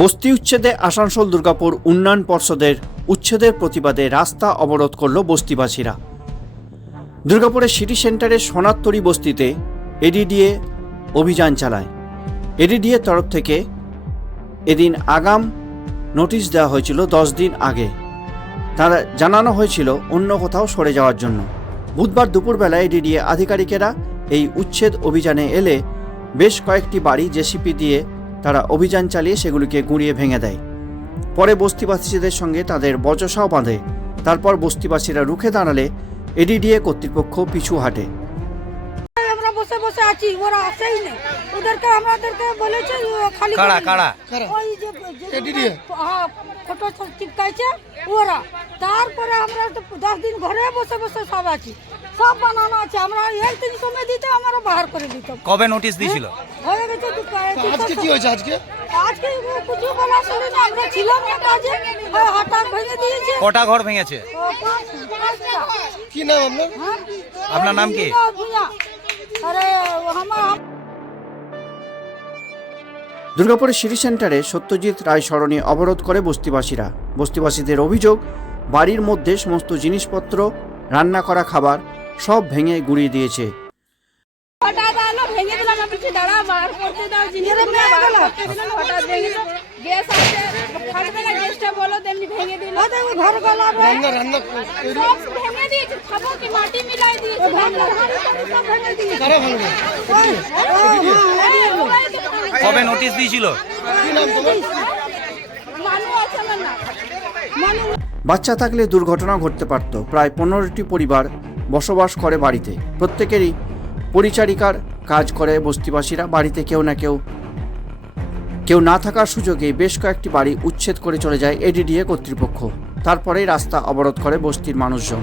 বস্তি উচ্ছেদে আসানসোল, দুর্গাপুর উন্নয়ন পর্ষদের উচ্ছেদের প্রতিবাদে রাস্তা অবরোধ করল বস্তিবাসীরা। দুর্গাপুরের সিটি সেন্টারের সোনারতরী বস্তিতে এডিডিএ অভিযান চালায়। এডিডিএর তরফ থেকে এদিন আগাম নোটিশ দেওয়া হয়েছিল দশ দিন আগে। তারা জানানো হয়েছিল অন্য কোথাও সরে যাওয়ার জন্য। বুধবার দুপুরবেলায় এডিডিএ আধিকারিকেরা এই উচ্ছেদ অভিযানে এলে বেশ কয়েকটি বাড়ি জেসিপি দিয়ে তারা অভিযান চালিয়ে সেগুলিকে গুঁড়িয়ে ভেঙে দেয়। পরে বস্তিবাসীদের সঙ্গে তাদের বচসাও বাঁধে। তারপর বস্তিবাসীরা রুখে দাঁড়ালে এডিডিএ কর্তৃপক্ষ পিছু হাঁটে। বসে আছি ওরা আসেই নেই। ওদেরকে আমাদেরকে বলেছে ও খালি কারা করে? ওই যে হ্যাঁ ফটো চিপকাইছে ওরা। তারপরে আমরা তো দশ দিন ঘরে বসে বসে সব আছি। সব বানানো আছে। আমরা একদিন সময় দিতে আমরা বাহার করে দিতাম কবে নোটিশ দিয়েছিল? হয়ে গেছে আজকে কি হয়েছে আজকে? আজকে কিছু বলা শুনি না আমরা ছিলাম না কাজে। হঠাৎ ভেঙে দিয়েছে। কটা ঘর ভেঙেছে। কি নাম আপনার? হ্যাঁ? আপনার নাম কি? ভুঁইয়া, ভুঁইয়া। আরে আমার দুর্গাপুরের সিটি সেন্টারে সত্যজিৎ রায় সরণি অবরোধ করে বস্তিবাসীরা। বস্তিবাসীদের অভিযোগ বাড়ির মধ্যে সমস্ত জিনিসপত্র রান্না করা খাবার সব ভেঙে গুঁড়িয়ে দিয়েছে। হঠাৎ আলো ভেঙে দিলাম আমি বলছি দাঁড়া বার করতে দাও জিনিসগুলো বার করতে দিলাম হঠাৎ ভেঙে দিল। গ্যাস আছে ফাটবে না গ্যাসটা বলো তেমনি ভেঙে দিল। ঘর গলা রান্না রান্না দিয়েছে খাব কি মাটি মিলাই দিয়েছে সব ভেঙে দিয়েছে। কারা ভাঙবে কবে নোটিশ দিয়েছিল? কি নাম তোমার? মানুষ আছে না না। বাচ্চা থাকলে দুর্ঘটনা ঘটতে পারত। প্রায় পনেরোটি পরিবার বসবাস করে বাড়িতে। প্রত্যেকেরই পরিচারিকার কাজ করে বস্তিবাসীরা। বাড়িতে কেউ না কেউ কেউ না থাকার সুযোগে বেশ কয়েকটি বাড়ি উচ্ছেদ করে চলে যায় এডিডিএ কর্তৃপক্ষ। তারপরেই রাস্তা অবরোধ করে বস্তির মানুষজন।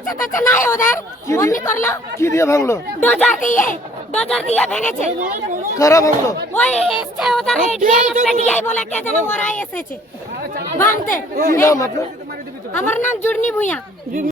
বাচ্চা টাচ্চা নাই ওদের। অমনি করল। কি দিয়ে ভাঙলো? ডোজার দিয়ে ডোজার দিয়ে ভেঙেছে। কারা ভাঙলো? ওই এসছে ওদের এডিআই পেডিআই বলে কে যেন ওরা এসেছে। ভাঙতে। আমার নাম জুড়নি ভুইয়া।